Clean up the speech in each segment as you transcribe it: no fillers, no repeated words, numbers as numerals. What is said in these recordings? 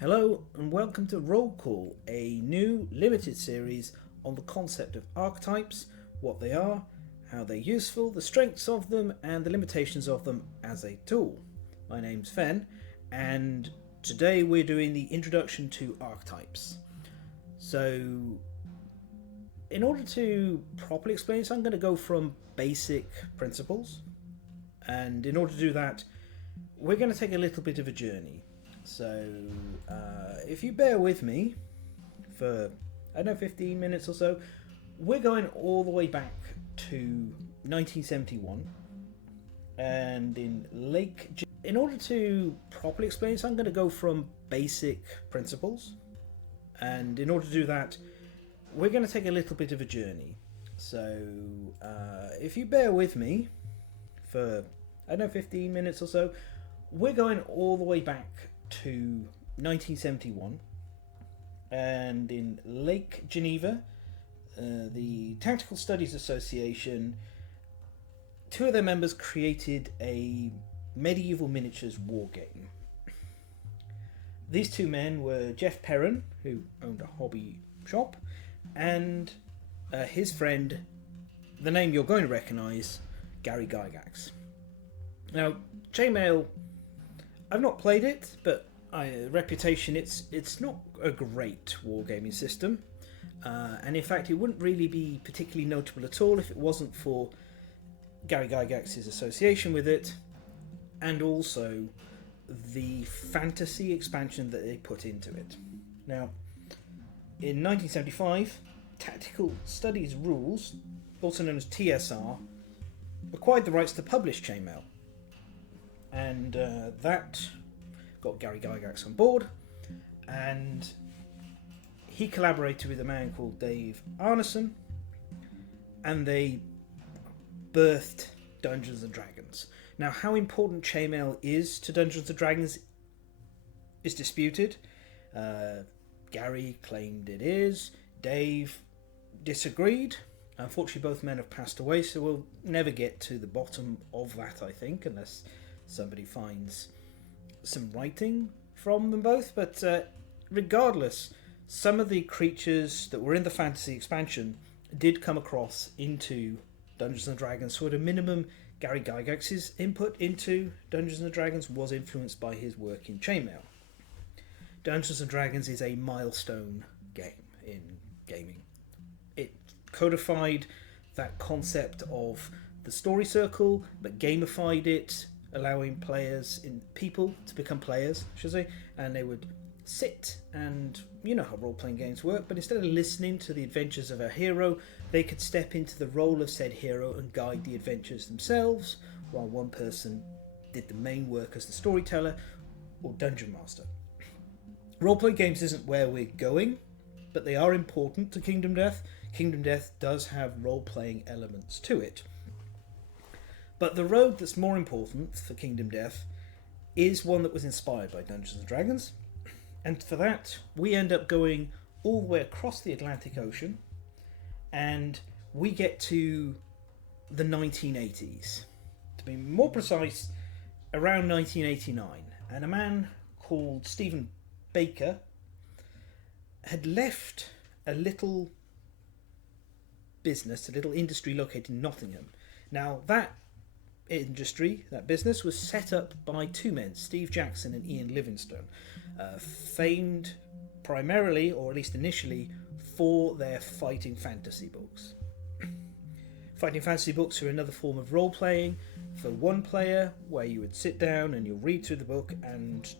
Hello and welcome to Roll Call, a new limited series on the concept of archetypes, what they are, how they're useful, the strengths of them and the limitations of them as a tool. My name's Fen and today we're doing the introduction to archetypes. So in order to properly explain this, I'm going to go from basic principles, and in order to do that we're going to take a little bit of a journey. So if you bear with me for, 15 minutes or so, we're going all the way back to 1971 and in order to properly explain this, I'm going to go from basic principles, and in order to do that we're going to take a little bit of a journey. So if you bear with me for, 15 minutes or so, we're going all the way back to 1971, and in Lake Geneva, the Tactical Studies Association, two of their members created a medieval miniatures war game. These two men were Jeff Perrin, who owned a hobby shop, and his friend, the name you're going to recognise, Gary Gygax. Now, Chainmail, I've not played it, but reputation, it's not a great wargaming system, and in fact it wouldn't really be particularly notable at all if it wasn't for Gary Gygax's association with it, and also the fantasy expansion that they put into it. Now, in 1975, Tactical Studies Rules, also known as TSR, acquired the rights to publish Chainmail. And that got Gary Gygax on board, and he collaborated with a man called Dave Arneson, and they birthed Dungeons and Dragons. Now, how important Chainmail is to Dungeons and Dragons is disputed. Gary claimed it is, Dave disagreed. Unfortunately, both men have passed away, so we'll never get to the bottom of that, I think, unless somebody finds some writing from them both. But regardless, some of the creatures that were in the fantasy expansion did come across into Dungeons and Dragons, so at a minimum Gary Gygax's input into Dungeons and Dragons was influenced by his work in Chainmail. Dungeons and Dragons is a milestone game in gaming. It codified that concept of the story circle, but gamified it, allowing people to become players, should I say, and they would sit and, you know how role-playing games work, but instead of listening to the adventures of a hero, they could step into the role of said hero and guide the adventures themselves, while one person did the main work as the storyteller or dungeon master. Role-playing games isn't where we're going, but they are important to Kingdom Death. Kingdom Death does have role-playing elements to it. But the road that's more important for Kingdom Death is one that was inspired by Dungeons and Dragons. And for that, we end up going all the way across the Atlantic Ocean, and we get to the 1980s. To be more precise, around 1989. And a man called Stephen Baker had left a little business, a little industry located in Nottingham. Now, that business was set up by two men, Steve Jackson and Ian Livingstone, famed primarily, or at least initially, for their fighting fantasy books. Fighting fantasy books are another form of role-playing for one player, where you would sit down and you'll read through the book and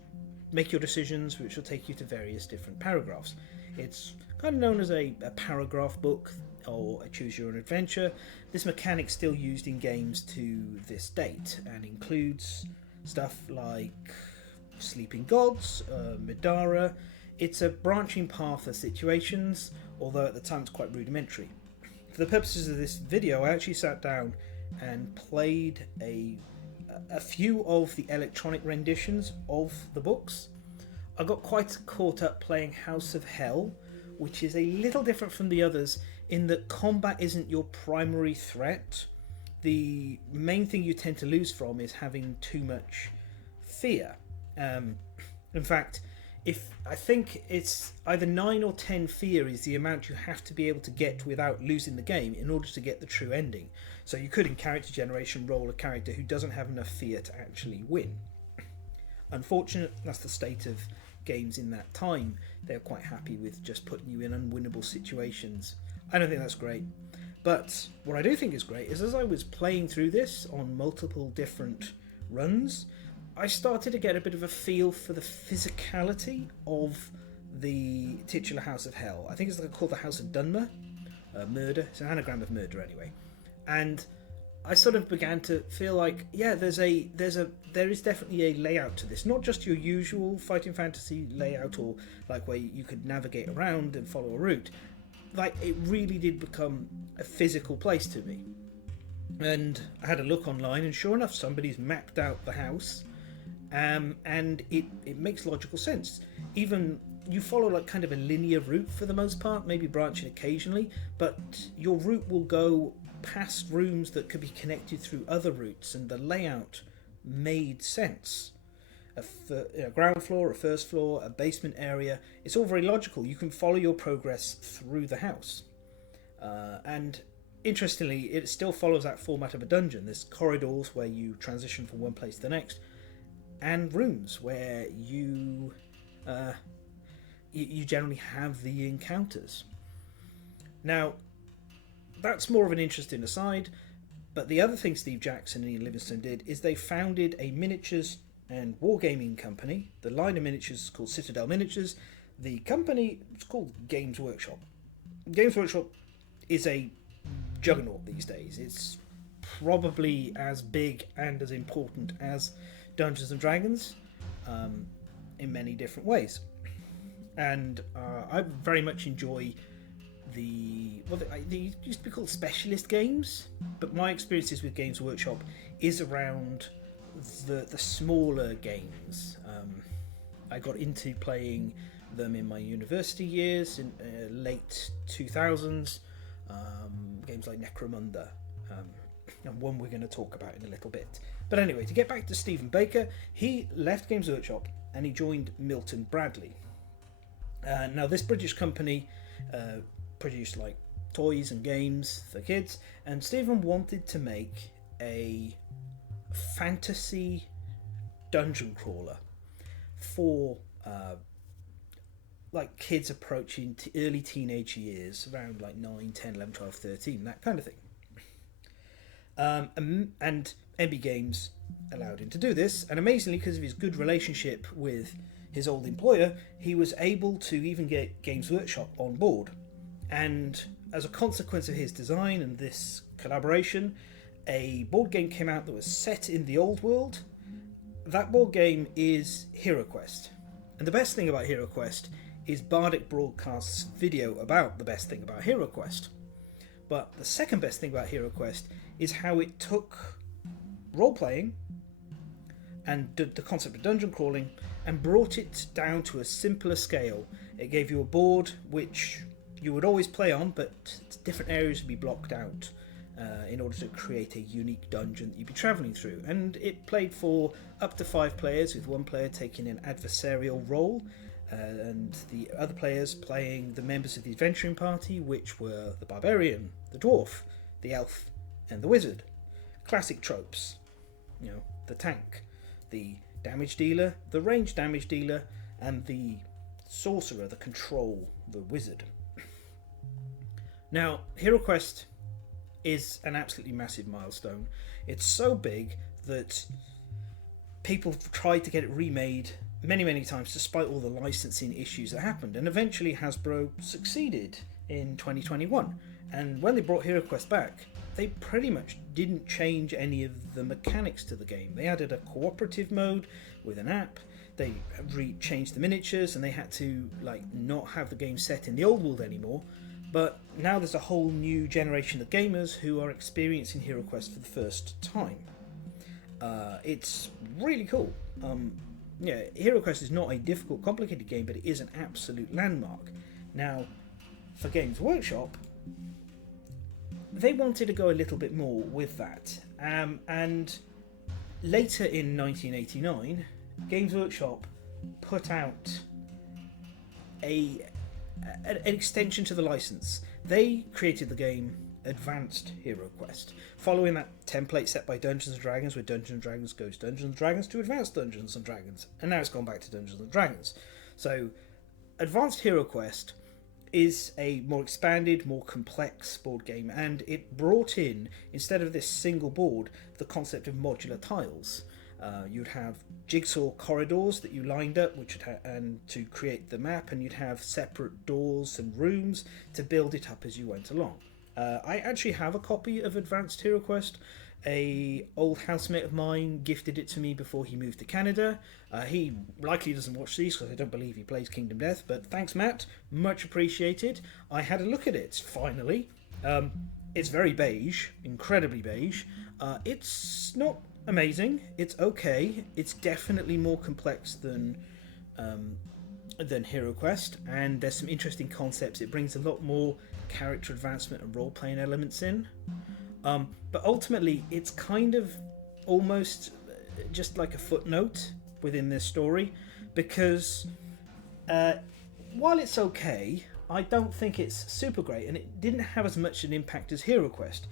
make your decisions, which will take you to various different paragraphs. It's kind of known as a paragraph book or a choose your own adventure. This mechanic's still used in games to this date and includes stuff like Sleeping Gods, Midara. It's a branching path of situations, although at the time it's quite rudimentary. For the purposes of this video, I actually sat down and played a few of the electronic renditions of the books. I got quite caught up playing House of Hell, which is a little different from the others in that combat isn't your primary threat. The main thing you tend to lose from is having too much fear. In fact, if I think it's either 9 or 10 fear is the amount you have to be able to get without losing the game in order to get the true ending. So you could, in character generation, roll a character who doesn't have enough fear to actually win. Unfortunate, that's the state of games in that time. They're quite happy with just putting you in unwinnable situations. I don't think that's great. But what I do think is great is, as I was playing through this on multiple different runs, I started to get a bit of a feel for the physicality of the titular House of Hell. I think it's called the House of Dunmer. Murder. It's an anagram of murder anyway. And I sort of began to feel like, yeah, there is definitely a layout to this. Not just your usual fighting fantasy layout, or like where you could navigate around and follow a route. Like, it really did become a physical place to me. And I had a look online, and sure enough, somebody's mapped out the house. And it makes logical sense. Even you follow like kind of a linear route for the most part, maybe branching occasionally, but your route will go past rooms that could be connected through other routes, and the layout made sense. A ground floor, a first floor, a basement area, it's all very logical. You can follow your progress through the house. And interestingly, it still follows that format of a dungeon. There's corridors where you transition from one place to the next, and rooms where you generally have the encounters. Now, that's more of an interesting aside, but the other thing Steve Jackson and Ian Livingstone did is they founded a miniatures and wargaming company. The line of miniatures is called Citadel Miniatures. The company is called Games Workshop. Games Workshop is a juggernaut these days. It's probably as big and as important as Dungeons and Dragons, in many different ways. And I very much enjoy they used to be called specialist games, but my experiences with Games Workshop is around the smaller games. I got into playing them in my university years, in late 2000s, games like Necromunda, and one we're going to talk about in a little bit. But anyway, to get back to Stephen Baker, he left Games Workshop and he joined Milton Bradley. Now, this British company produced like toys and games for kids, and Stephen wanted to make a fantasy dungeon crawler for like kids approaching early teenage years, around like 9, 10, 11, 12, 13, that kind of thing. And MB Games allowed him to do this, and amazingly, because of his good relationship with his old employer, he was able to even get Games Workshop on board. And as a consequence of his design and this collaboration, a board game came out that was set in the old world. That board game is HeroQuest. And the best thing about HeroQuest is Bardic Broadcast's video about the best thing about HeroQuest. But the second best thing about HeroQuest is how it took role-playing and the concept of dungeon crawling and brought it down to a simpler scale. It gave you a board which you would always play on, but different areas would be blocked out in order to create a unique dungeon that you'd be travelling through. And it played for up to 5 players, with one player taking an adversarial role, and the other players playing the members of the adventuring party, which were the barbarian, the dwarf, the elf, and the wizard. Classic tropes. You know, the tank, the damage dealer, the range damage dealer, and the sorcerer, the control, the wizard. Now, HeroQuest is an absolutely massive milestone. It's so big that people have tried to get it remade many times, despite all the licensing issues that happened, and eventually Hasbro succeeded in 2021. And when they brought HeroQuest back, they pretty much didn't change any of the mechanics to the game. They added a cooperative mode with an app. They changed the miniatures, and they had to not have the game set in the old world anymore. But now there's a whole new generation of gamers who are experiencing HeroQuest for the first time. It's really cool. HeroQuest is not a difficult, complicated game, but it is an absolute landmark. Now, for Games Workshop, they wanted to go a little bit more with that. And later in 1989, Games Workshop put out an extension to the license. They created the game Advanced Hero Quest, following that template set by Dungeons and Dragons, where Dungeons and Dragons goes Dungeons and Dragons to Advanced Dungeons and Dragons, and now it's gone back to Dungeons and Dragons. So, Advanced Hero Quest is a more expanded, more complex board game, and it brought in, instead of this single board, the concept of modular tiles. You'd have jigsaw corridors that you lined up, which would and to create the map, and you'd have separate doors and rooms to build it up as you went along. I actually have a copy of Advanced Hero Quest. A old housemate of mine gifted it to me before he moved to Canada. He likely doesn't watch these because I don't believe he plays Kingdom Death, but thanks, Matt, much appreciated. I had a look at it finally. It's very beige, incredibly beige. It's not amazing. It's okay. It's definitely more complex than Hero Quest, and there's some interesting concepts. It brings a lot more character advancement and role-playing elements in. But ultimately, it's kind of almost just like a footnote within this story, because while it's okay, I don't think it's super great, and it didn't have as much an impact as Hero Quest.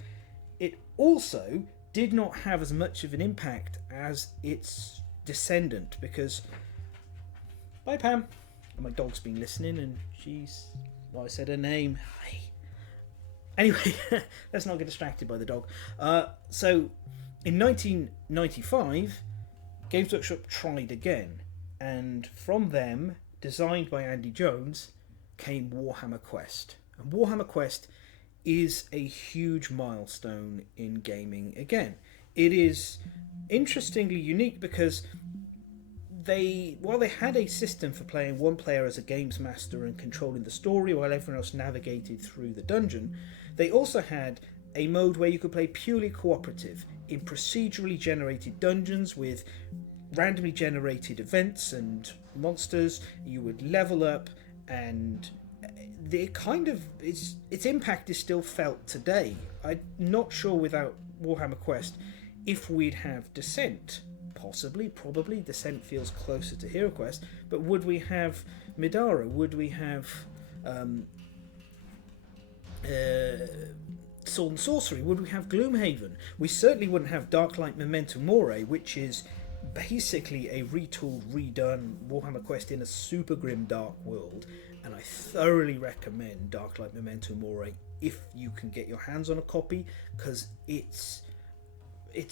It also did not have as much of an impact as its descendant, because... Bye, Pam. My dog's been listening, and I said her name. Hi. Anyway, let's not get distracted by the dog. So, in 1995, Games Workshop tried again, and from them, designed by Andy Jones, came Warhammer Quest. And Warhammer Quest is a huge milestone in gaming again. It is interestingly unique because while they had a system for playing one player as a games master and controlling the story while everyone else navigated through the dungeon, they also had a mode where you could play purely cooperative in procedurally generated dungeons with randomly generated events and monsters. You would level up, and its impact is still felt today. I'm not sure without Warhammer Quest if we'd have Descent. Possibly, probably. Descent feels closer to Hero Quest, but would we have Midara? Would we have Sword and Sorcery? Would we have Gloomhaven? We certainly wouldn't have Darklight Memento Mori, which is basically a retooled, redone Warhammer Quest in a super grim dark world, and I thoroughly recommend Darklight Memento Mori if you can get your hands on a copy, because it's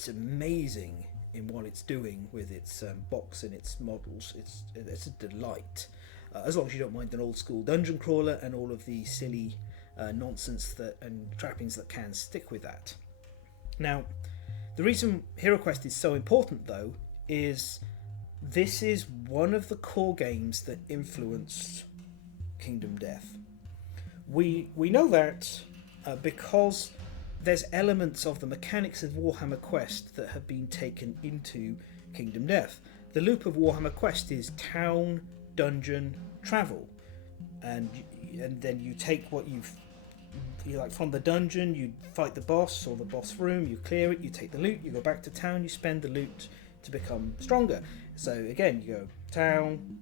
amazing in what it's doing with its box and its models. It's a delight, as long as you don't mind an old school dungeon crawler and all of the silly nonsense and trappings that can stick with that. Now, the reason Hero Quest is so important, though, is this is one of the core games that influenced Kingdom Death. We know that because there's elements of the mechanics of Warhammer Quest that have been taken into Kingdom Death. The loop of Warhammer Quest is town, dungeon, travel, and then you take what you like from the dungeon. You fight the boss or the boss room, you clear it, you take the loot, you go back to town, you spend the loot to become stronger. So again, you go town,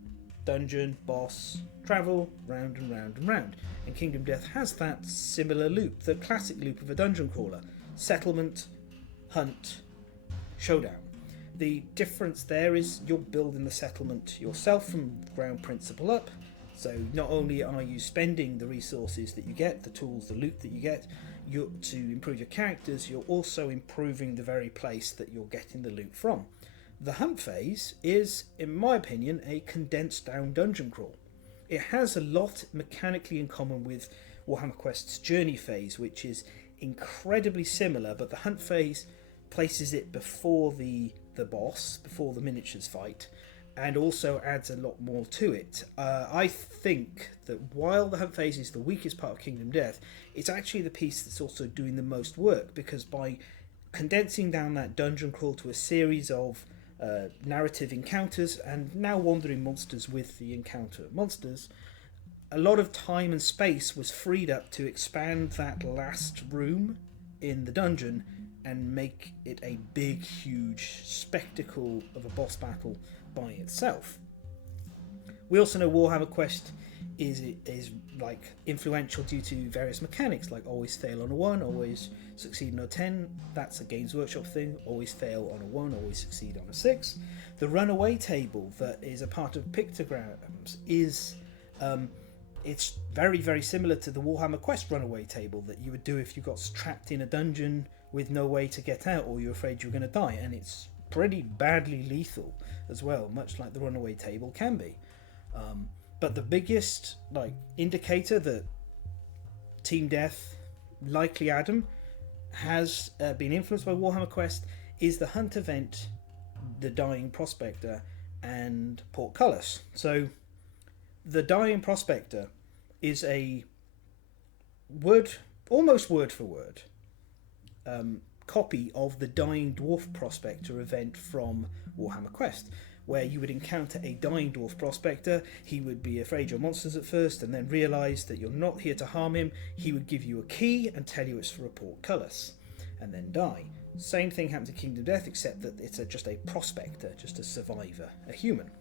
dungeon, boss, travel, round and round and round. And Kingdom Death has that similar loop, the classic loop of a dungeon crawler: settlement, hunt, showdown. The difference there is you're building the settlement yourself from ground principle up. So not only are you spending the resources that you get, the tools, the loot that you get, to improve your characters, you're also improving the very place that you're getting the loot from. The hunt phase is, in my opinion, a condensed down dungeon crawl. It has a lot mechanically in common with Warhammer Quest's journey phase, which is incredibly similar, but the hunt phase places it before the boss, before the miniatures fight, and also adds a lot more to it. I think that while the hunt phase is the weakest part of Kingdom Death, it's actually the piece that's also doing the most work, because by condensing down that dungeon crawl to a series of narrative encounters and now wandering monsters with the encounter monsters, a lot of time and space was freed up to expand that last room in the dungeon and make it a big, huge spectacle of a boss battle by itself. We also know Warhammer Quest is like influential due to various mechanics, like always fail on a 1, always succeed on a 10. That's a Games Workshop thing. Always fail on a 1, always succeed on a 6. The runaway table that is a part of pictograms is it's very, very similar to the Warhammer Quest runaway table that you would do if you got trapped in a dungeon with no way to get out, or you're afraid you're going to die, and it's pretty badly lethal as well, much like the runaway table can be. But the biggest indicator that Team Death, likely Adam, has been influenced by Warhammer Quest is the hunt event, the Dying Prospector, and Portcullis. So the Dying Prospector is a almost word for word copy of the Dying Dwarf Prospector event from Warhammer Quest, where you would encounter a dying dwarf prospector. He would be afraid you're monsters at first and then realise that you're not here to harm him. He would give you a key and tell you it's for a portcullis and then die. Same thing happened to Kingdom Death, except that it's just a prospector, just a survivor, a human.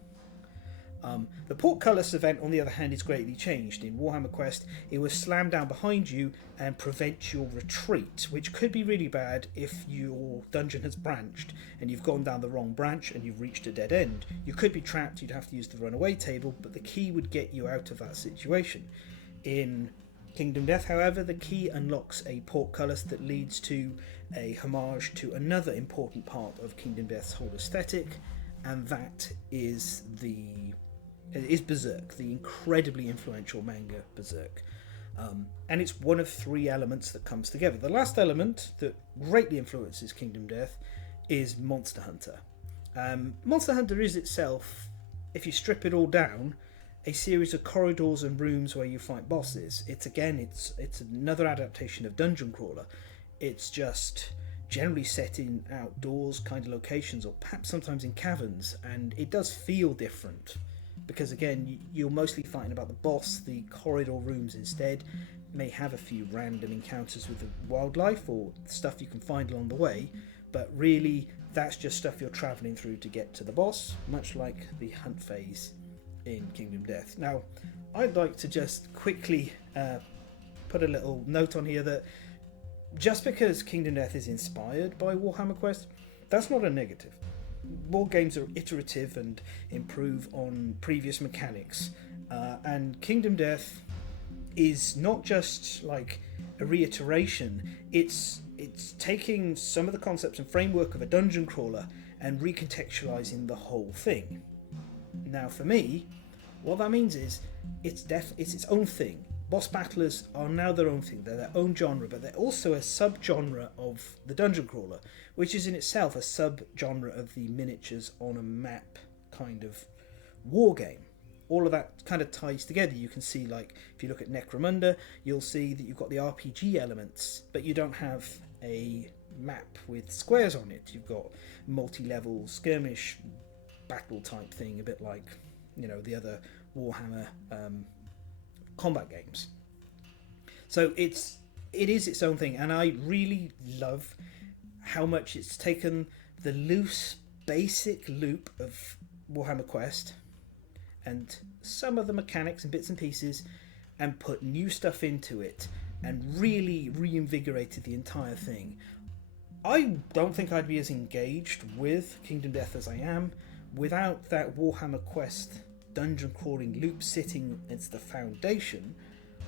The portcullis event, on the other hand, is greatly changed. In Warhammer Quest, it will slam down behind you and prevent your retreat, which could be really bad if your dungeon has branched and you've gone down the wrong branch and you've reached a dead end. You could be trapped, you'd have to use the runaway table, but the key would get you out of that situation. In Kingdom Death, however, the key unlocks a portcullis that leads to a homage to another important part of Kingdom Death's whole aesthetic, and that is Berserk, the incredibly influential manga Berserk. And it's one of 3 elements that comes together. The last element that greatly influences Kingdom Death is Monster Hunter. Monster Hunter is itself, if you strip it all down, a series of corridors and rooms where you fight bosses. It's another adaptation of Dungeon Crawler. It's just generally set in outdoors kind of locations, or perhaps sometimes in caverns, and it does feel different. Because again, you're mostly fighting about the boss. The corridor rooms instead may have a few random encounters with the wildlife or stuff you can find along the way, but really that's just stuff you're travelling through to get to the boss, much like the hunt phase in Kingdom Death. Now, I'd like to just quickly put a little note on here that just because Kingdom Death is inspired by Warhammer Quest, that's not a negative. War games are iterative and improve on previous mechanics, and Kingdom Death is not just like a reiteration. It's taking some of the concepts and framework of a dungeon crawler and recontextualizing the whole thing. Now, for me, what that means is it's its own thing. Boss battlers are now their own thing. They're their own genre, but they're also a sub-genre of the dungeon crawler, which is in itself a sub-genre of the miniatures on a map kind of war game. All of that kind of ties together. You can see, like, if you look at Necromunda, you'll see that you've got the RPG elements, but you don't have a map with squares on it. You've got multi-level skirmish battle type thing, a bit like, the other Warhammer combat games. So it is its own thing, and I really love how much it's taken the loose basic loop of Warhammer Quest and some of the mechanics and bits and pieces and put new stuff into it and really reinvigorated the entire thing. I don't think I'd be as engaged with Kingdom Death as I am without that Warhammer Quest dungeon crawling loop sitting as the foundation,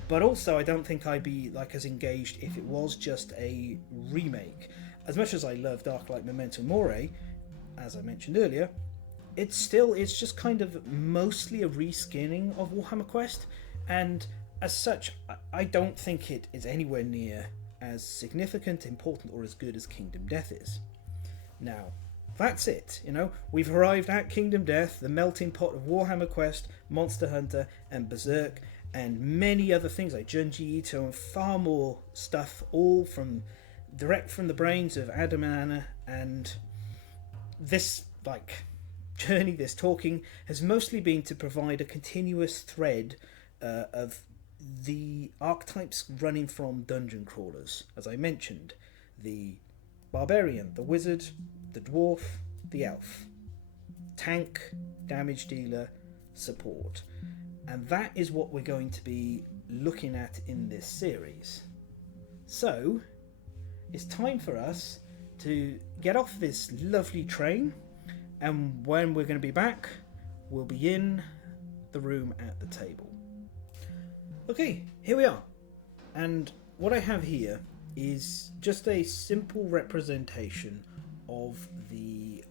but also I don't think I'd be as engaged if it was just a remake. As much as I love Darklight Memento Mori, as I mentioned earlier, it's just kind of mostly a reskinning of Warhammer Quest, and as such I don't think it is anywhere near as significant, important, or as good as Kingdom Death is. Now, that's it, we've arrived at Kingdom Death, the melting pot of Warhammer Quest, Monster Hunter, and Berserk, and many other things like Junji Ito and far more stuff, all direct from the brains of Adam and Anna. And this journey, this talking, has mostly been to provide a continuous thread of the archetypes running from dungeon crawlers. As I mentioned, the barbarian, the wizard, the dwarf, the elf, tank, damage dealer, support. And that is what we're going to be looking at in this series. So, it's time for us to get off this lovely train, and when we're going to be back, we'll be in the room at the table. Okay, here we are. And what I have here is just a simple representation of the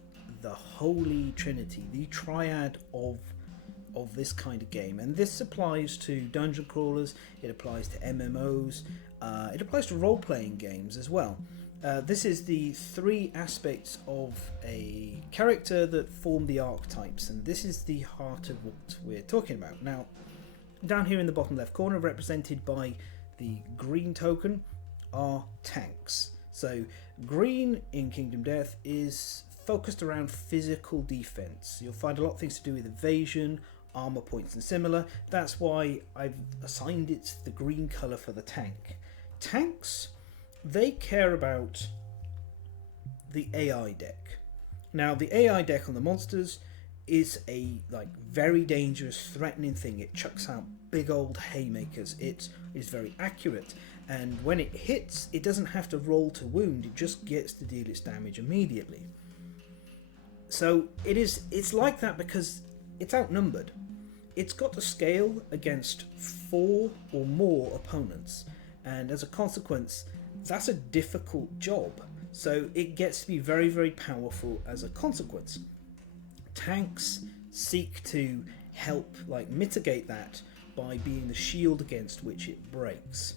Holy Trinity, the triad of this kind of game. And this applies to dungeon crawlers, it applies to MMOs, it applies to role-playing games as well. This is the three aspects of a character that form the archetypes, and this is the heart of what we're talking about. Now, down here in the bottom left corner, represented by the green token, are tanks. So green in Kingdom Death is focused around physical defense. You'll find a lot of things to do with evasion, armor points and similar. That's why I've assigned it the green color for the tank. Tanks, they care about the AI deck. Now, the AI deck on the monsters is a very dangerous, threatening thing. It chucks out big old haymakers. It is very accurate, and when it hits, it doesn't have to roll to wound. It just gets to deal its damage immediately. So it's like that because it's outnumbered. It's got to scale against 4 or more opponents, and as a consequence, that's a difficult job. So it gets to be very, very powerful as a consequence. Tanks seek to help mitigate that by being the shield against which it breaks.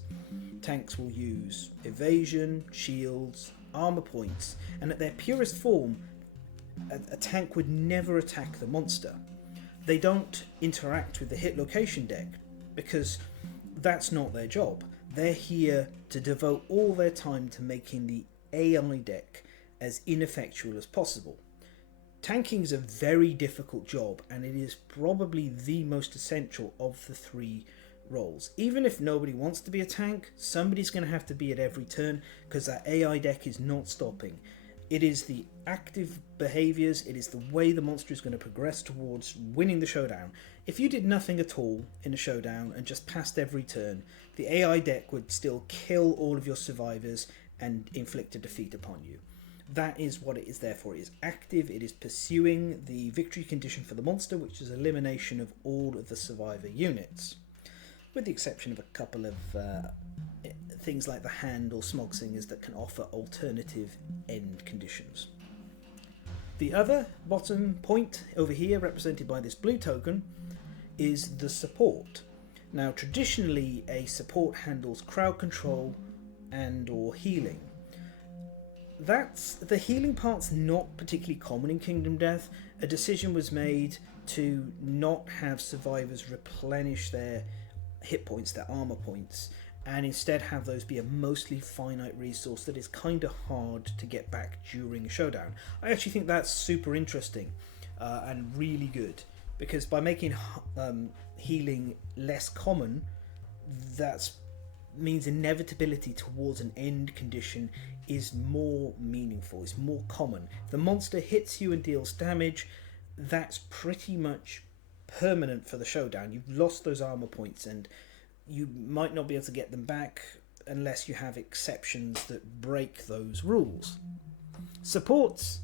Tanks will use evasion, shields, armor points, and at their purest form, a tank would never attack the monster. They don't interact with the hit location deck because that's not their job. They're here to devote all their time to making the AI deck as ineffectual as possible. Tanking is a very difficult job, and it is probably the most essential of the 3 roles. Even if nobody wants to be a tank, somebody's going to have to be at every turn because that AI deck is not stopping. It is the active behaviors, it is the way the monster is going to progress towards winning the showdown. If you did nothing at all in a showdown and just passed every turn, the AI deck would still kill all of your survivors and inflict a defeat upon you. That is what it is there for. It is active, it is pursuing the victory condition for the monster, which is elimination of all of the survivor units, with the exception of a couple of things like the hand or smog singers that can offer alternative end conditions. The other bottom point over here, represented by this blue token, is the support. Now, traditionally, a support handles crowd control and or healing. The healing part's not particularly common in Kingdom Death. A decision was made to not have survivors replenish their hit points, their armor points, and instead have those be a mostly finite resource that is kind of hard to get back during a showdown. I actually think that's super interesting and really good, because by making healing less common, that means inevitability towards an end condition is more meaningful, is more common. If the monster hits you and deals damage, that's pretty much permanent for the showdown. You've lost those armor points and you might not be able to get them back unless you have exceptions that break those rules. Supports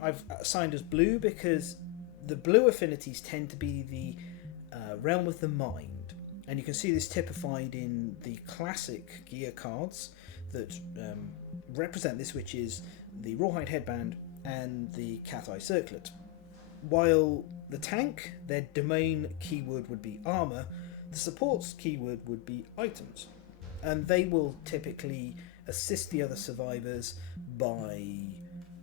I've assigned as blue because the blue affinities tend to be the realm of the mind, and you can see this typified in the classic gear cards that represent this, which is the Rawhide Headband and the Cat Eye Circlet. While the tank, their domain keyword would be armor, the support's keyword would be items, and they will typically assist the other survivors by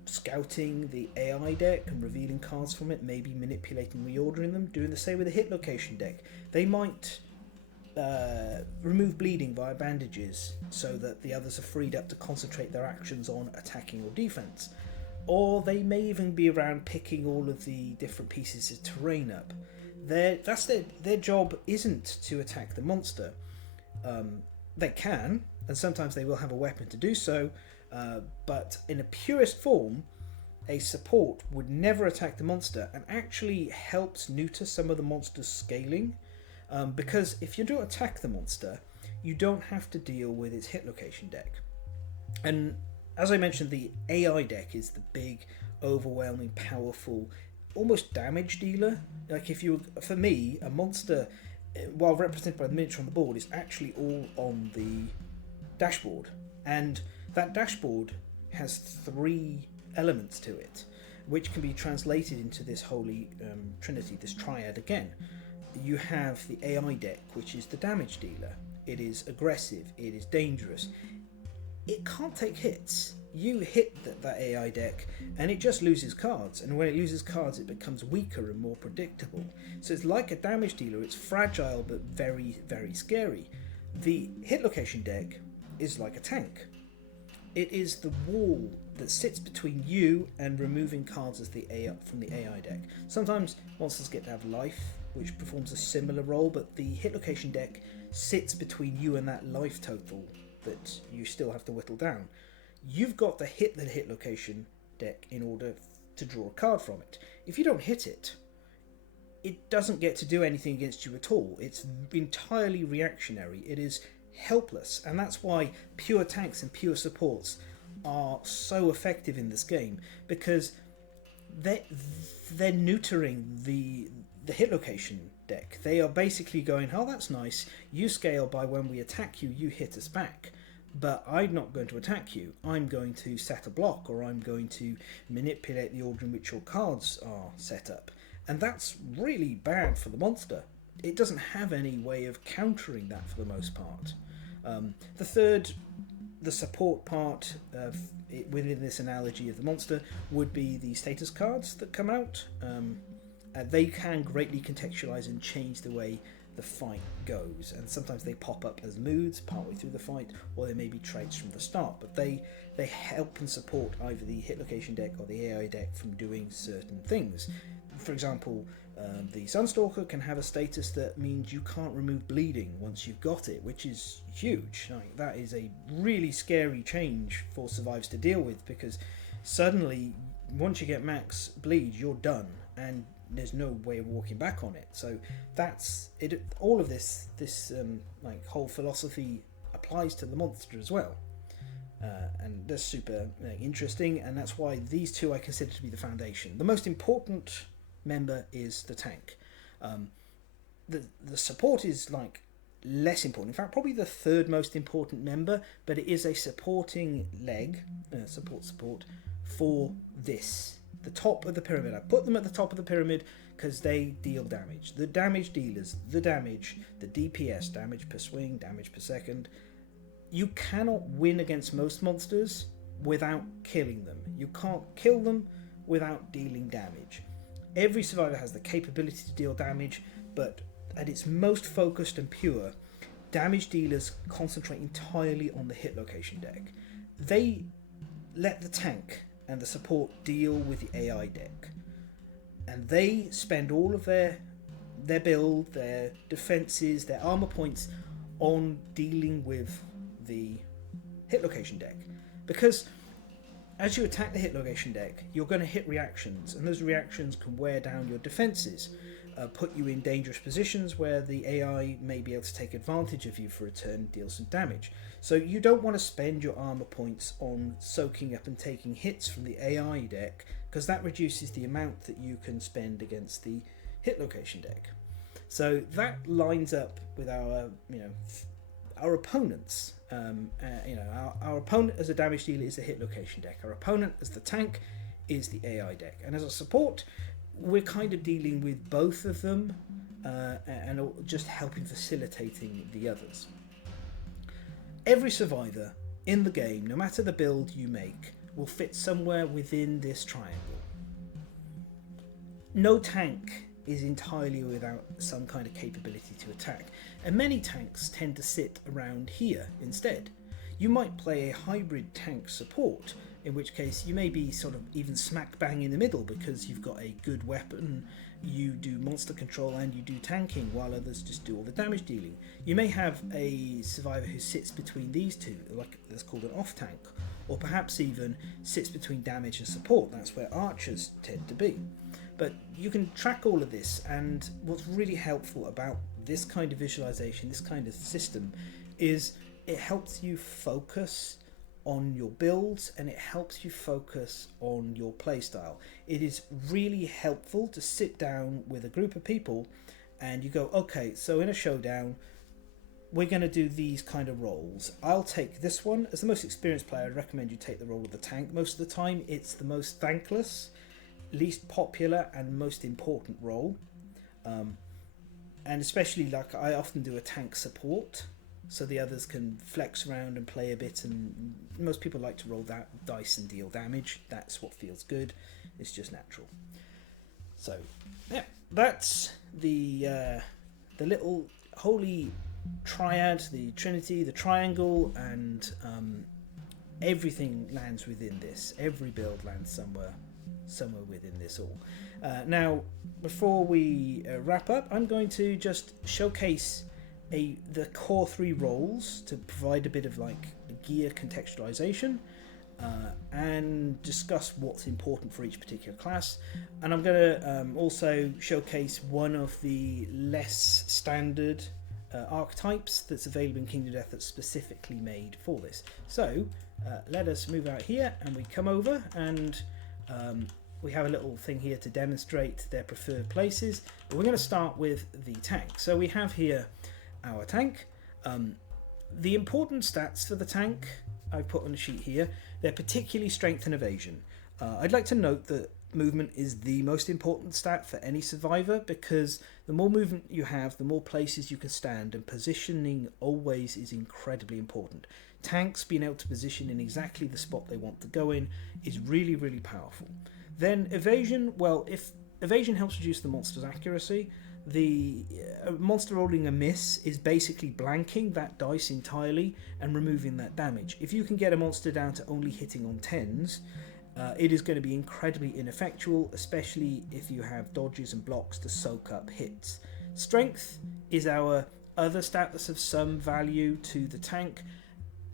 scouting the AI deck and revealing cards from it, maybe manipulating, reordering them, doing the same with the hit location deck. They might remove bleeding via bandages so that the others are freed up to concentrate their actions on attacking or defense. Or they may even be around picking all of the different pieces of terrain up. Their job isn't to attack the monster. They can, and sometimes they will have a weapon to do so, but in a purest form, a support would never attack the monster and actually helps neuter some of the monster's scaling, because if you don't attack the monster, you don't have to deal with its hit location deck. And as I mentioned, the AI deck is the big, overwhelming, powerful, almost damage dealer. Like for me, a monster, while represented by the miniature on the board, is actually all on the dashboard. And that dashboard has 3 elements to it, which can be translated into this holy trinity, this triad again. You have the AI deck, which is the damage dealer. It is aggressive, it is dangerous. It can't take hits. You hit that AI deck and it just loses cards, and when it loses cards it becomes weaker and more predictable. So it's like a damage dealer. It's fragile but very, very scary. The hit location deck is like a tank. It is the wall that sits between you and removing cards as from the AI deck. Sometimes monsters get to have life, which performs a similar role, but the hit location deck sits between you and that life total that you still have to whittle down. You've got to hit the hit location deck in order to draw a card from it. If you don't hit it, it doesn't get to do anything against you at all. It's entirely reactionary. It is helpless, and that's why pure tanks and pure supports are so effective in this game, because they're neutering the hit location deck. They are basically going, oh, that's nice, you scale by when we attack you, you hit us back, but I'm not going to attack you. I'm going to set a block, or I'm going to manipulate the order in which your cards are set up. And that's really bad for the monster. It doesn't have any way of countering that for the most part. The support part within this analogy of the monster would be the status cards that come out. They can greatly contextualize and change the way the fight goes, and sometimes they pop up as moods partway through the fight, or they may be traits from the start, but they help and support either the hit location deck or the AI deck from doing certain things. For example, the Sunstalker can have a status that means you can't remove bleeding once you've got it, which is huge. Like, that is a really scary change for survivors to deal with, because suddenly once you get max bleed, you're done, and there's no way of walking back on it. So that's it. All of this like whole philosophy applies to the monster as well, and that's super interesting. And that's why these two I consider to be the foundation. The most important member is the tank. The support is like less important. In fact, probably the third most important member, but it is a supporting leg, support for this. The top of the pyramid. I put them at the top of the pyramid because they deal damage. The damage dealers, the DPS, damage per swing, damage per second. You cannot win against most monsters without killing them. You can't kill them without dealing damage. Every survivor has the capability to deal damage, but at its most focused and pure, damage dealers concentrate entirely on the hit location deck. They let the tank and the support deal with the AI deck, and they spend all of their build, their defenses, their armor points on dealing with the hit location deck, because as you attack the hit location deck, you're going to hit reactions, and those reactions can wear down your defenses, put you in dangerous positions where the AI may be able to take advantage of you for a turn and deal some damage. So you don't want to spend your armor points on soaking up and taking hits from the AI deck, because that reduces the amount that you can spend against the hit location deck. So that lines up with our opponents. Our opponent as a damage dealer is the hit location deck. Our opponent as the tank is the AI deck. And as a support, we're kind of dealing with both of them and just helping facilitating the others. Every survivor in the game, no matter the build you make, will fit somewhere within this triangle. No tank is entirely without some kind of capability to attack, and many tanks tend to sit around here instead. You might play a hybrid tank support, in which case you may be sort of even smack bang in the middle because you've got a good weapon, you do monster control and you do tanking while others just do all the damage dealing. You may have a survivor who sits between these two, like that's called an off tank, or perhaps even sits between damage and support. That's where archers tend to be. But you can track all of this, and what's really helpful about this kind of visualization, this kind of system, is it helps you focus on your builds and it helps you focus on your playstyle. It is really helpful to sit down with a group of people and you go, okay, so in a showdown we're going to do these kind of roles. I'll take this one. As the most experienced player, I'd recommend you take the role of the tank. Most of the time it's the most thankless, least popular and most important role, and especially like I often do a tank support so the others can flex around and play a bit, and most people like to roll that dice and deal damage. That's what feels good. It's just natural. So yeah, that's the little holy triad, the trinity, the triangle, and everything lands within this. Every build lands somewhere within this all. Now before we wrap up, I'm going to just showcase the core 3 roles to provide a bit of like gear contextualization, and discuss what's important for each particular class. And I'm going to also showcase one of the less standard archetypes that's available in Kingdom Death that's specifically made for this. So let us move out here and we come over, and we have a little thing here to demonstrate their preferred places, but we're going to start with the tank. So we have here our tank. The important stats for the tank I've put on the sheet here. They're particularly strength and evasion. I'd like to note that movement is the most important stat for any survivor, because the more movement you have, the more places you can stand, and positioning always is incredibly important. Tanks being able to position in exactly the spot they want to go in is really, really powerful. Then evasion, well, if evasion helps reduce the monster's accuracy, the monster rolling a miss is basically blanking that dice entirely and removing that damage. If you can get a monster down to only hitting on 10s, it is going to be incredibly ineffectual, especially if you have dodges and blocks to soak up hits. Strength is our other stat that's of some value to the tank.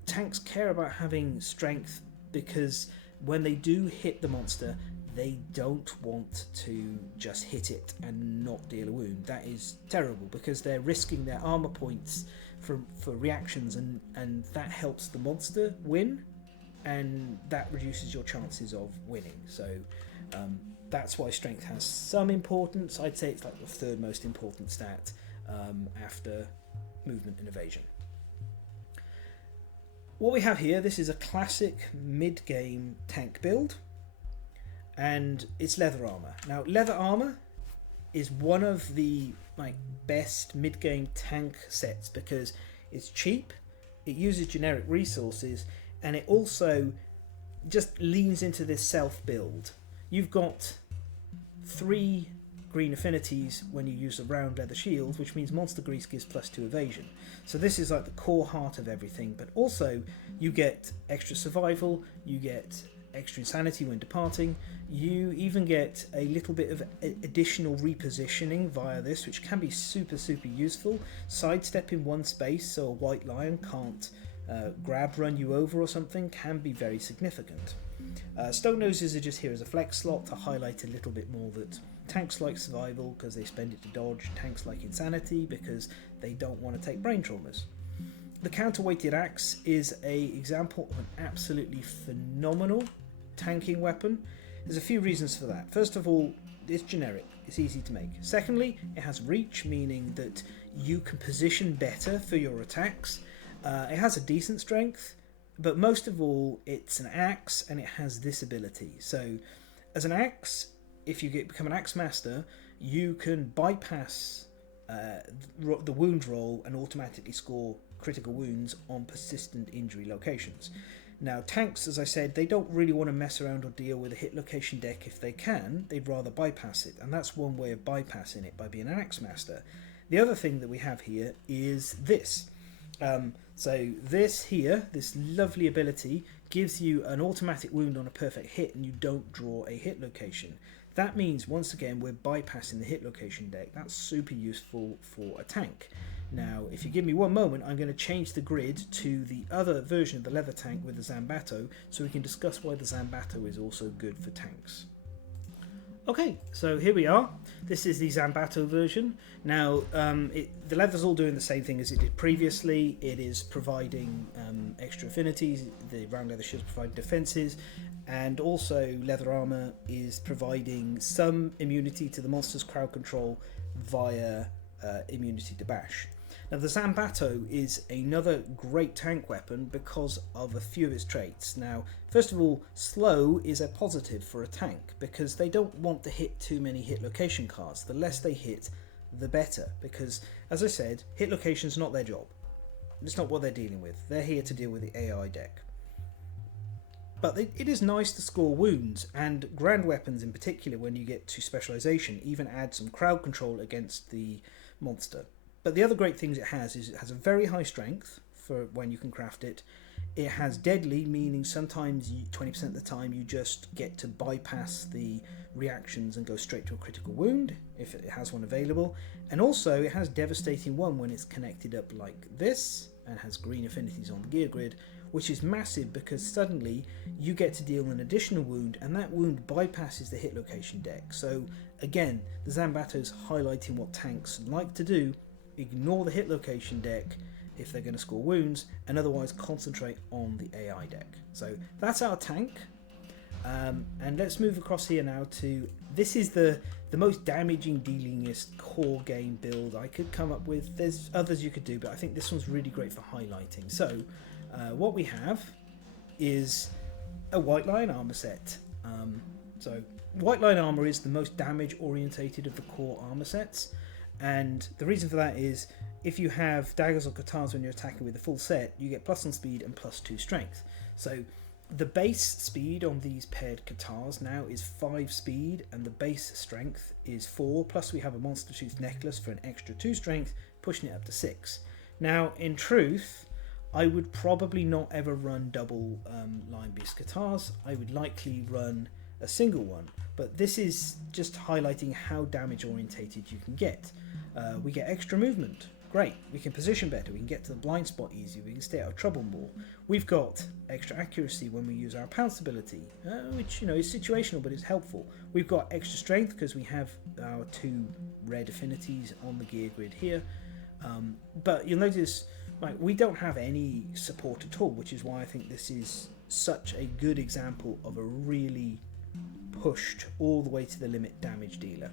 Tanks care about having strength because when they do hit the monster, they don't want to just hit it and not deal a wound. That is terrible because they're risking their armor points for reactions, and that helps the monster win, and that reduces your chances of winning. So that's why strength has some importance. I'd say it's like the third most important stat after movement and evasion. What we have here, this is a classic mid-game tank build, and it's leather armor. Now, leather armor is one of the best mid-game tank sets because it's cheap, it uses generic resources, and it also just leans into this self-build. You've got 3 green affinities when you use a round leather shield, which means monster grease gives +2 evasion. So this is like the core heart of everything, but also you get extra survival, you get extra insanity when departing, you even get a little bit of additional repositioning via this, which can be super useful. Sidestep in one space so a white lion can't run you over or something can be very significant. Stone noses are just here as a flex slot to highlight a little bit more that tanks like survival because they spend it to dodge, tanks like insanity because they don't want to take brain traumas. The counterweighted axe is an example of an absolutely phenomenal tanking weapon. There's a few reasons for that. First of all, it's generic, it's easy to make. Secondly, it has reach, meaning that you can position better for your attacks. It has a decent strength, but most of all, it's an axe and it has this ability. So, as an axe, if you become an axe master, you can bypass the wound roll and automatically score critical wounds on persistent injury locations. Now, tanks, as I said, they don't really want to mess around or deal with a hit location deck if they can. They'd rather bypass it, and that's one way of bypassing it, by being an axe master. The other thing that we have here is this. So this here, this lovely ability, gives you an automatic wound on a perfect hit and you don't draw a hit location. That means, once again, we're bypassing the hit location deck. That's super useful for a tank. Now, if you give me one moment, I'm going to change the grid to the other version of the leather tank with the Zambato, so we can discuss why the Zambato is also good for tanks. Okay, so here we are. This is the Zambato version. Now, the leather's all doing the same thing as it did previously. It is providing extra affinities. The round leather shields provide defenses, and also leather armor is providing some immunity to the monster's crowd control via immunity to bash. Now, the Zambato is another great tank weapon because of a few of its traits. Now, first of all, slow is a positive for a tank because they don't want to hit too many hit location cards. The less they hit, the better, because, as I said, hit location is not their job. It's not what they're dealing with. They're here to deal with the AI deck. But it is nice to score wounds, and grand weapons in particular, when you get to specialization, even add some crowd control against the monster. But the other great things it has is it has a very high strength for when you can craft it. It has deadly, meaning sometimes 20% of the time you just get to bypass the reactions and go straight to a critical wound if it has one available. And also it has devastating 1 when it's connected up like this and has green affinities on the gear grid, which is massive because suddenly you get to deal an additional wound, and that wound bypasses the hit location deck. So again, the Zambato's highlighting what tanks like to do: ignore the hit location deck if they're going to score wounds, and otherwise concentrate on the AI deck. So that's our tank. And let's move across here now to, this is the most damaging, dealingest core game build I could come up with. There's others you could do, but I think this one's really great for highlighting. So what we have is a white line armor set. So white line armor is the most damage orientated of the core armor sets, and the reason for that is if you have daggers or katana when you're attacking with the full set, you get +1 speed and +2 strength. So the base speed on these paired katanas now is 5 speed, and the base strength is 4, plus we have a monster tooth necklace for an extra 2 strength, pushing it up to 6. Now, in truth, I would probably not ever run double line beast katanas. I would likely run a single one, but this is just highlighting how damage orientated you can get. We get extra movement. Great, we can position better, we can get to the blind spot easier, we can stay out of trouble more. We've got extra accuracy when we use our pounce ability, which is situational but it's helpful. We've got extra strength because we have our 2 red affinities on the gear grid here. But you'll notice we don't have any support at all, which is why I think this is such a good example of a really pushed all the way to the limit damage dealer.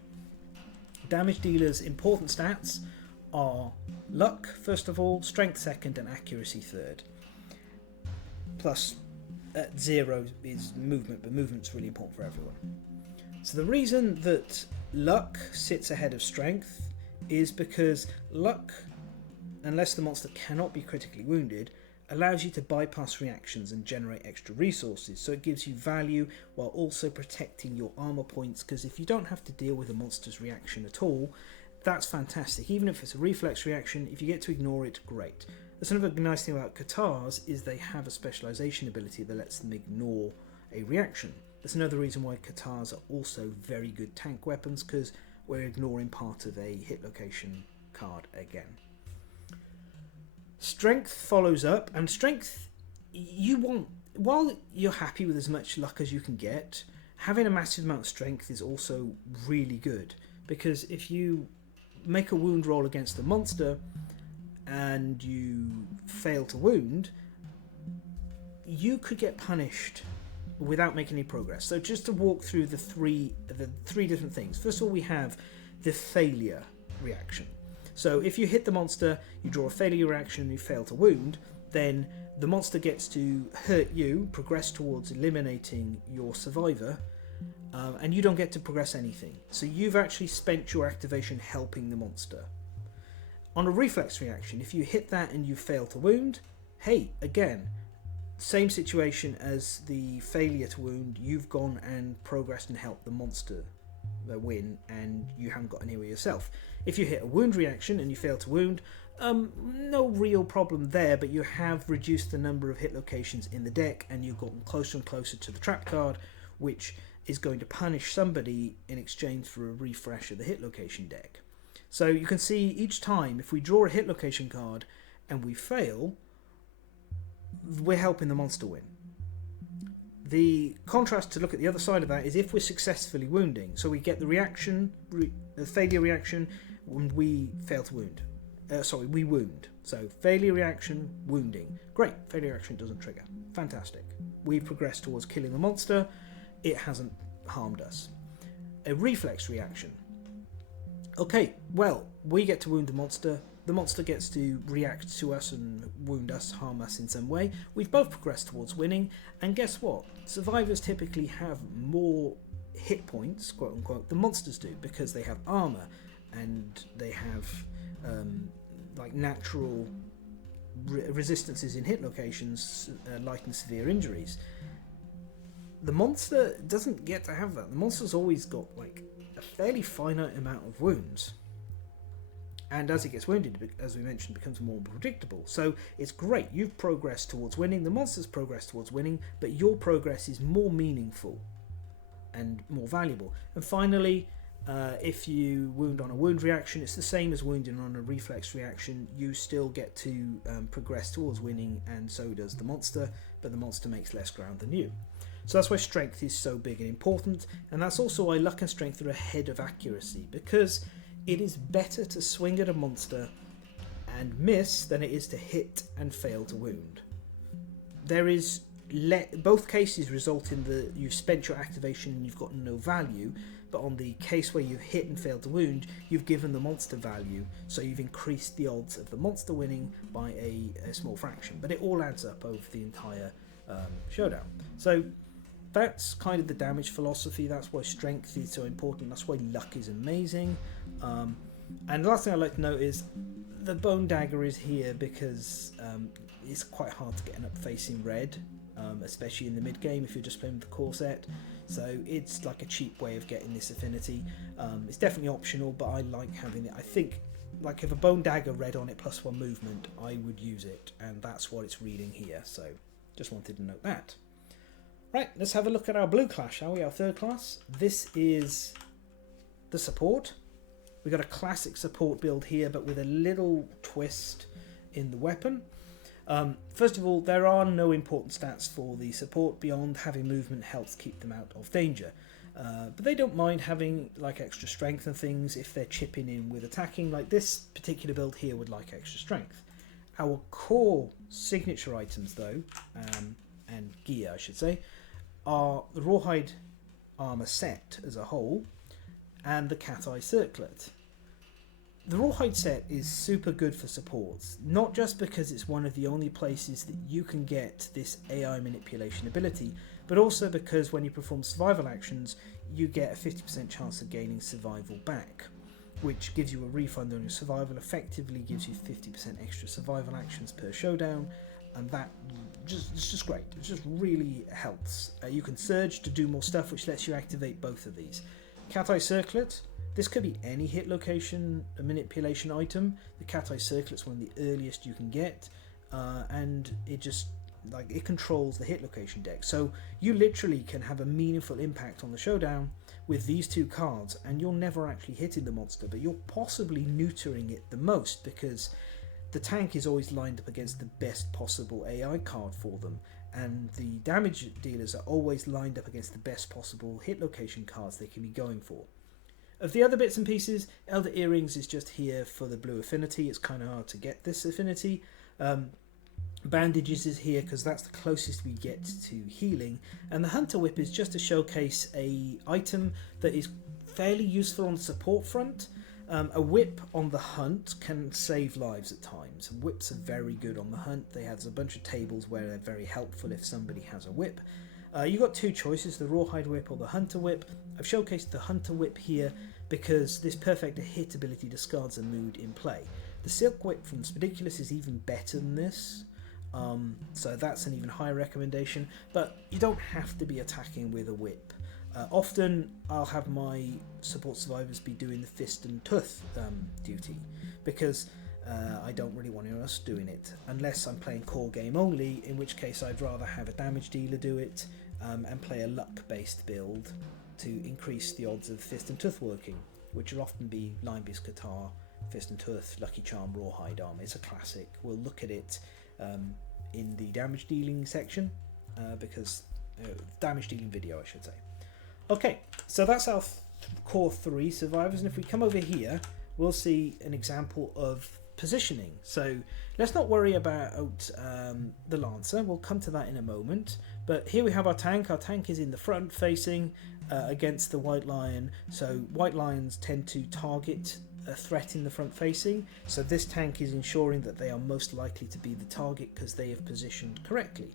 Damage dealer's important stats are luck first of all, strength second, and accuracy third. Plus 0 is movement, but movement's really important for everyone. So the reason that luck sits ahead of strength is because luck, unless the monster cannot be critically wounded, allows you to bypass reactions and generate extra resources, so it gives you value while also protecting your armor points, because if you don't have to deal with a monster's reaction at all, that's fantastic. Even if it's a reflex reaction, if you get to ignore it, great. That's another nice thing about katars, is they have a specialization ability that lets them ignore a reaction. That's another reason why katars are also very good tank weapons, because we're ignoring part of a hit location card again. Strength follows up, and strength you want, while you're happy with as much luck as you can get, having a massive amount of strength is also really good, because if you make a wound roll against the monster and you fail to wound, you could get punished without making any progress. So just to walk through the three different things. First of all, we have the failure reaction. So if you hit the monster, you draw a failure reaction and you fail to wound, then the monster gets to hurt you, progress towards eliminating your survivor, and you don't get to progress anything. So you've actually spent your activation helping the monster. On a reflex reaction, if you hit that and you fail to wound, hey, again, same situation as the failure to wound, you've gone and progressed and helped the monster win, and you haven't got anywhere yourself. If you hit a wound reaction and you fail to wound, no real problem there, but you have reduced the number of hit locations in the deck, and you've gotten closer and closer to the trap card, which is going to punish somebody in exchange for a refresh of the hit location deck. So you can see each time, if we draw a hit location card and we fail, we're helping the monster win. The contrast to look at the other side of that is if we're successfully wounding. So we get the reaction, the failure reaction, when we fail to wound. We wound. So failure reaction, wounding. Great, failure reaction doesn't trigger. Fantastic. We've progressed towards killing the monster. It hasn't harmed us. A reflex reaction. Okay, well, we get to wound the monster. The monster gets to react to us and wound us, harm us in some way. We've both progressed towards winning, and guess what? Survivors typically have more hit points, quote unquote, than monsters do, because they have armor and they have like natural resistances in hit locations, light and severe injuries. The monster doesn't get to have that. The monster's always got like a fairly finite amount of wounds. And as it gets wounded, as we mentioned, it becomes more predictable. So it's great. You've progressed towards winning. The monster's progressed towards winning, but your progress is more meaningful and more valuable. And finally, if you wound on a wound reaction, it's the same as wounding on a reflex reaction. You still get to progress towards winning, and so does the monster, but the monster makes less ground than you. So that's why strength is so big and important, and that's also why luck and strength are ahead of accuracy, because it is better to swing at a monster and miss than it is to hit and fail to wound. There is both cases result in that you've spent your activation and you've gotten no value, but on the case where you've hit and failed to wound, you've given the monster value, so you've increased the odds of the monster winning by a small fraction, but it all adds up over the entire showdown. So that's kind of the damage philosophy. That's why strength is so important. That's why luck is amazing. And the last thing I'd like to note is the bone dagger is here because it's quite hard to get an up facing red, especially in the mid game if you're just playing with the core set. So it's like a cheap way of getting this affinity. It's definitely optional, but I like having it. I think like if a bone dagger red on it plus 1 movement, I would use it, and that's what it's reading here. So just wanted to note that. Right, let's have a look at our blue class, shall we? Our third class. This is the support. We've got a classic support build here, but with a little twist in the weapon. First of all, there are no important stats for the support beyond having movement helps keep them out of danger. But they don't mind having like extra strength and things if they're chipping in with attacking. Like this particular build here would like extra strength. Our core signature items though, and gear I should say, are the Rawhide armor set as a whole and the Cat Eye Circlet. The Rawhide set is super good for supports, not just because it's one of the only places that you can get this AI manipulation ability, but also because when you perform survival actions, you get a 50% chance of gaining survival back, which gives you a refund on your survival, effectively gives you 50% extra survival actions per showdown, and that it's just great. It just really helps. You can surge to do more stuff, which lets you activate both of these. Cat Eye Circlet. This could be any hit location manipulation item. The Cat Eye Circlet's one of the earliest you can get, and it just it controls the hit location deck. So you literally can have a meaningful impact on the showdown with these 2 cards, and you're never actually hitting the monster, but you're possibly neutering it the most because the tank is always lined up against the best possible AI card for them, and the damage dealers are always lined up against the best possible hit location cards they can be going for. Of the other bits and pieces, Elder Earrings is just here for the blue affinity. It's kind of hard to get this affinity. Bandages is here because that's the closest we get to healing, and the Hunter Whip is just to showcase a item that is fairly useful on the support front. A whip on the hunt can save lives at times. Whips are very good on the hunt. They have a bunch of tables where they're very helpful if somebody has a whip. You've got 2 choices, the Rawhide Whip or the Hunter Whip. I've showcased the Hunter Whip here because this perfect hit ability discards a mood in play. The Silk Whip from Spediculus is even better than this, so that's an even higher recommendation, but you don't have to be attacking with a whip. Often I'll have my support survivors be doing the fist and tooth duty, because I don't really want anyone else doing it, unless I'm playing core game only, in which case I'd rather have a damage dealer do it and play a luck based build to increase the odds of fist and tooth working, which will often be Line Beast Guitar, Fist and Tooth, Lucky Charm, Rawhide Armor. It's a classic. We'll look at it in the damage dealing section, because damage dealing video I should say. Okay, so that's our core 3 survivors, and if we come over here we'll see an example of positioning. So let's not worry about the Lancer, we'll come to that in a moment, but here we have our tank. Our tank is in the front facing against the White Lion, so White Lions tend to target a threat in the front facing, so this tank is ensuring that they are most likely to be the target because they have positioned correctly.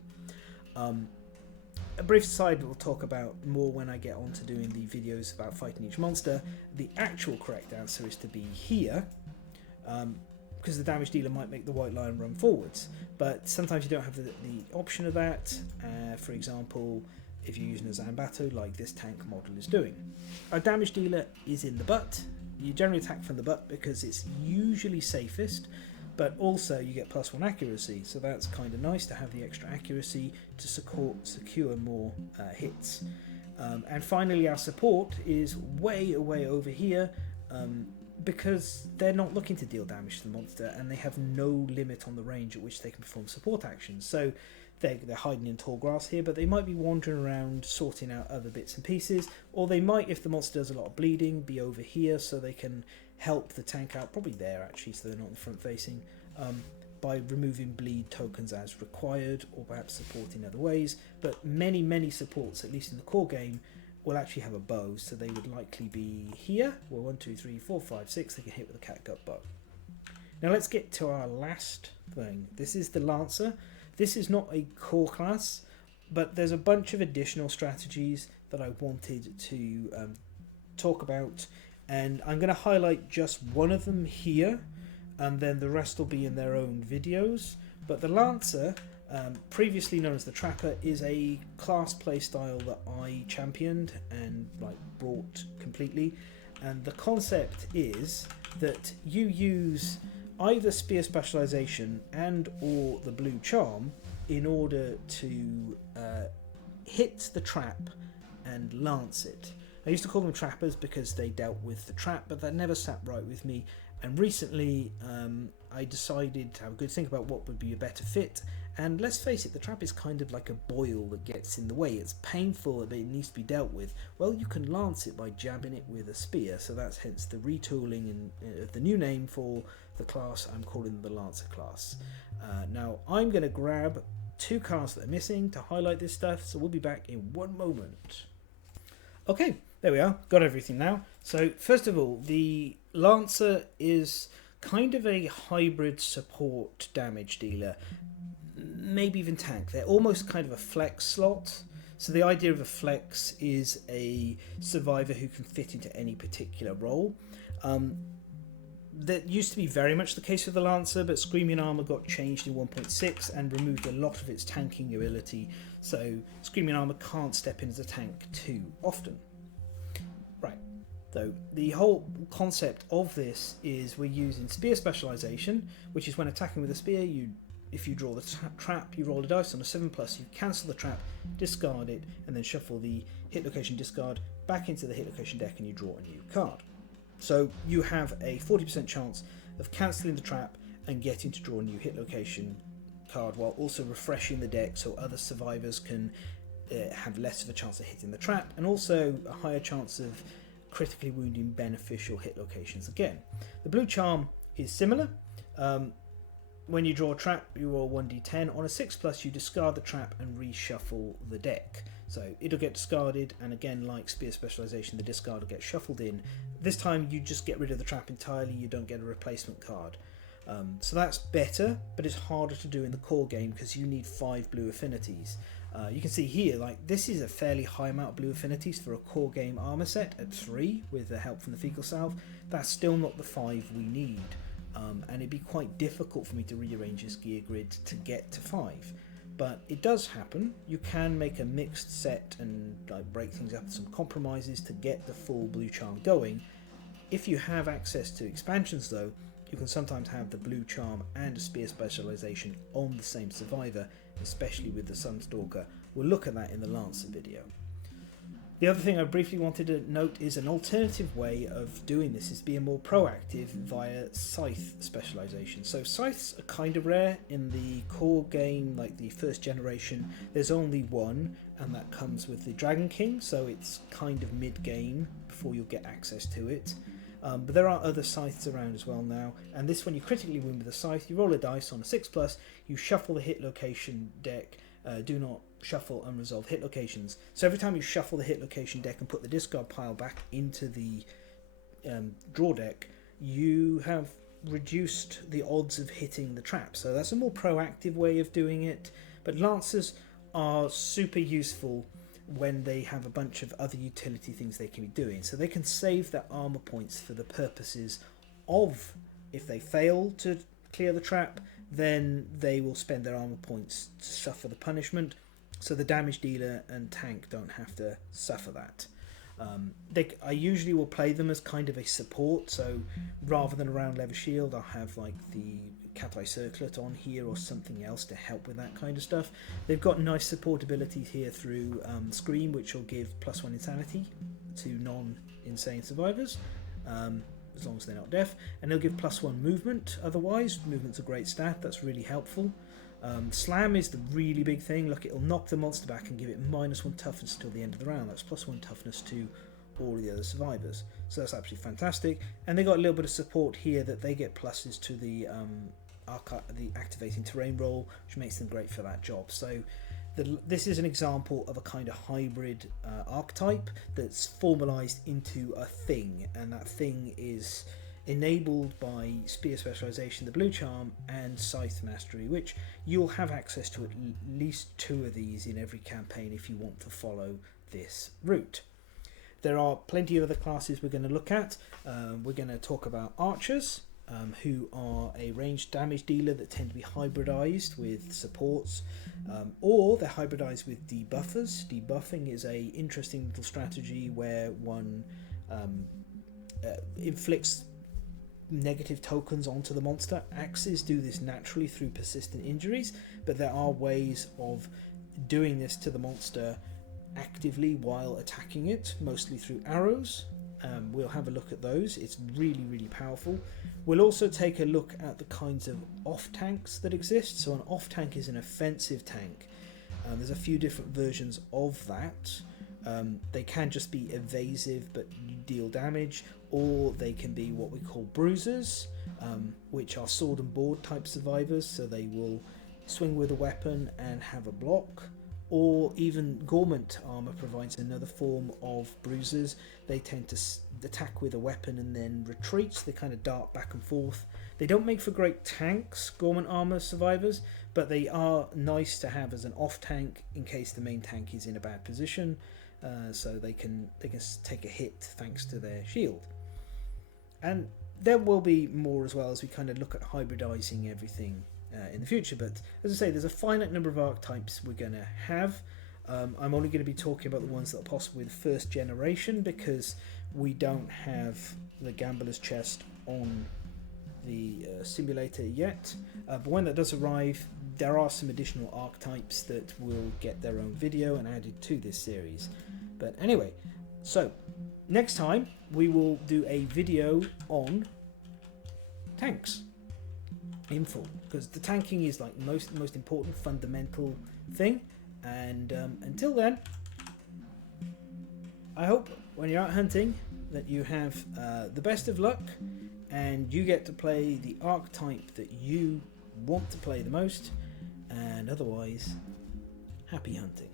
A brief aside we'll talk about more when I get on to doing the videos about fighting each monster. The actual correct answer is to be here, because the damage dealer might make the White Lion run forwards, but sometimes you don't have the option of that. For example, if you're using a Zambato like this tank model is doing. Our damage dealer is in the butt. You generally attack from the butt because it's usually safest, but also you get +1 accuracy, so that's kind of nice to have the extra accuracy to secure more hits. And finally our support is way over here, because they're not looking to deal damage to the monster and they have no limit on the range at which they can perform support actions. So they're hiding in tall grass here, but they might be wandering around sorting out other bits and pieces, or they might, if the monster does a lot of bleeding, be over here so they can help the tank out, probably there actually, so they're not in the front facing, by removing bleed tokens as required, or perhaps supporting other ways. But many supports, at least in the core game, will actually have a bow, so they would likely be here. Well, 1, 2, 3, 4, 5, 6, they can hit with a catgut bow. Now let's get to our last thing. This is the Lancer. This is not a core class, but there's a bunch of additional strategies that I wanted to talk about, and I'm going to highlight just one of them here, and then the rest will be in their own videos. But the Lancer, previously known as the Trapper, is a class playstyle that I championed and brought completely, and the concept is that you use either Spear Specialization and or the Blue Charm in order to hit the trap and lance it. I used to call them trappers because they dealt with the trap, but that never sat right with me, and recently I decided to have a good think about what would be a better fit. And let's face it, the trap is kind of like a boil that gets in the way. It's painful, but it needs to be dealt with. Well, you can lance it by jabbing it with a spear, so that's hence the retooling and the new name for the class. I'm calling the Lancer class. Now I'm going to grab 2 cards that are missing to highlight this stuff, so we'll be back in one moment. Okay, there we are, got everything now. So first of all, the Lancer is kind of a hybrid support damage dealer, maybe even tank. They're almost kind of a flex slot. So the idea of a flex is a survivor who can fit into any particular role. That used to be very much the case with the Lancer, but Screaming Armor got changed in 1.6 and removed a lot of its tanking ability, so Screaming Armor can't step in as a tank too often. Right, so the whole concept of this is we're using Spear Specialization, which is when attacking with a spear, if you draw the trap, you roll a dice on a 7+, you cancel the trap, discard it, and then shuffle the hit location discard back into the hit location deck and you draw a new card. So you have a 40% chance of cancelling the trap and getting to draw a new hit location card, while also refreshing the deck so other survivors can have less of a chance of hitting the trap, and also a higher chance of critically wounding beneficial hit locations again. The Blue Charm is similar. When you draw a trap, you roll 1d10. On a 6+, you discard the trap and reshuffle the deck. So it'll get discarded, and again, like Spear Specialization, the discard will get shuffled in. This time you just get rid of the trap entirely, you don't get a replacement card. So that's better, but it's harder to do in the core game because you need 5 blue affinities. You can see here, this is a fairly high amount of blue affinities for a core game armor set at 3 with the help from the Fecal Salve. That's still not the 5 we need. And it'd be quite difficult for me to rearrange this gear grid to get to 5. but it does happen. You can make a mixed set and like break things up with some compromises to get the full blue charm going. If you have access to expansions though, you can sometimes have the blue charm and a spear specialization on the same survivor, especially with the Sunstalker. We'll look at that in the Lancer video. The other thing I briefly wanted to note is an alternative way of doing this is being more proactive via scythe specialization. So scythes are kind of rare in the core game, like the first generation. There's only one, and that comes with the Dragon King, so it's kind of mid-game before you'll get access to it. But there are other scythes around as well now, and this one you critically wound with a scythe, you roll a dice on a 6+, you shuffle the hit location deck, do not shuffle unresolved hit locations. So every time you shuffle the hit location deck and put the discard pile back into the draw deck, you have reduced the odds of hitting the trap. So that's a more proactive way of doing it, but Lancers are super useful when they have a bunch of other utility things they can be doing. So they can save their armor points for the purposes of, if they fail to clear the trap, then they will spend their armor points to suffer the punishment, so the damage dealer and tank don't have to suffer that. I usually will play them as kind of a support, so rather than a round lever shield, I'll have like the Cat Eye Circlet on here or something else to help with that kind of stuff. They've got nice support abilities here through Scream, which will give +1 insanity to non-insane survivors, as long as they're not deaf, and they'll give +1 movement. Otherwise, movement's a great stat, that's really helpful. Slam is the really big thing. Look, it'll knock the monster back and give it -1 toughness till the end of the round. That's +1 toughness to all of the other survivors, so that's absolutely fantastic. And they got a little bit of support here that they get pluses to the activating terrain roll, which makes them great for that job. So this is an example of a kind of hybrid archetype that's formalized into a thing, and that thing is enabled by Spear Specialization, the Blue Charm, and Scythe Mastery, which you'll have access to at least 2 of these in every campaign if you want to follow this route. There are plenty of other classes we're going to look at. We're going to talk about archers, who are a ranged damage dealer that tend to be hybridized with supports, or they're hybridized with debuffers. Debuffing is a interesting little strategy where one inflicts negative tokens onto the monster. Axes do this naturally through persistent injuries, but there are ways of doing this to the monster actively while attacking it, mostly through arrows. We'll have a look at those. It's really, really powerful. We'll also take a look at the kinds of off tanks that exist. So an off tank is an offensive tank. There's a few different versions of that. They can just be evasive but deal damage, or they can be what we call bruisers, which are sword and board type survivors, so they will swing with a weapon and have a block. Or even Gorment armor provides another form of bruisers. They tend to attack with a weapon and then retreat. They kind of dart back and forth. They don't make for great tanks, Gorment armor survivors, but they are nice to have as an off tank in case the main tank is in a bad position. So they can take a hit thanks to their shield. And there will be more as well as we kind of look at hybridizing everything in the future, but as I say, there's a finite number of archetypes we're going to have. I'm only going to be talking about the ones that are possible with first generation, because we don't have the Gambler's Chest on the simulator yet, but when that does arrive, there are some additional archetypes that will get their own video and added to this series. But anyway, so next time we will do a video on tanks in full, because the tanking is like most important fundamental thing. And until then, I hope when you're out hunting that you have the best of luck and you get to play the archetype that you want to play the most, and otherwise, happy hunting.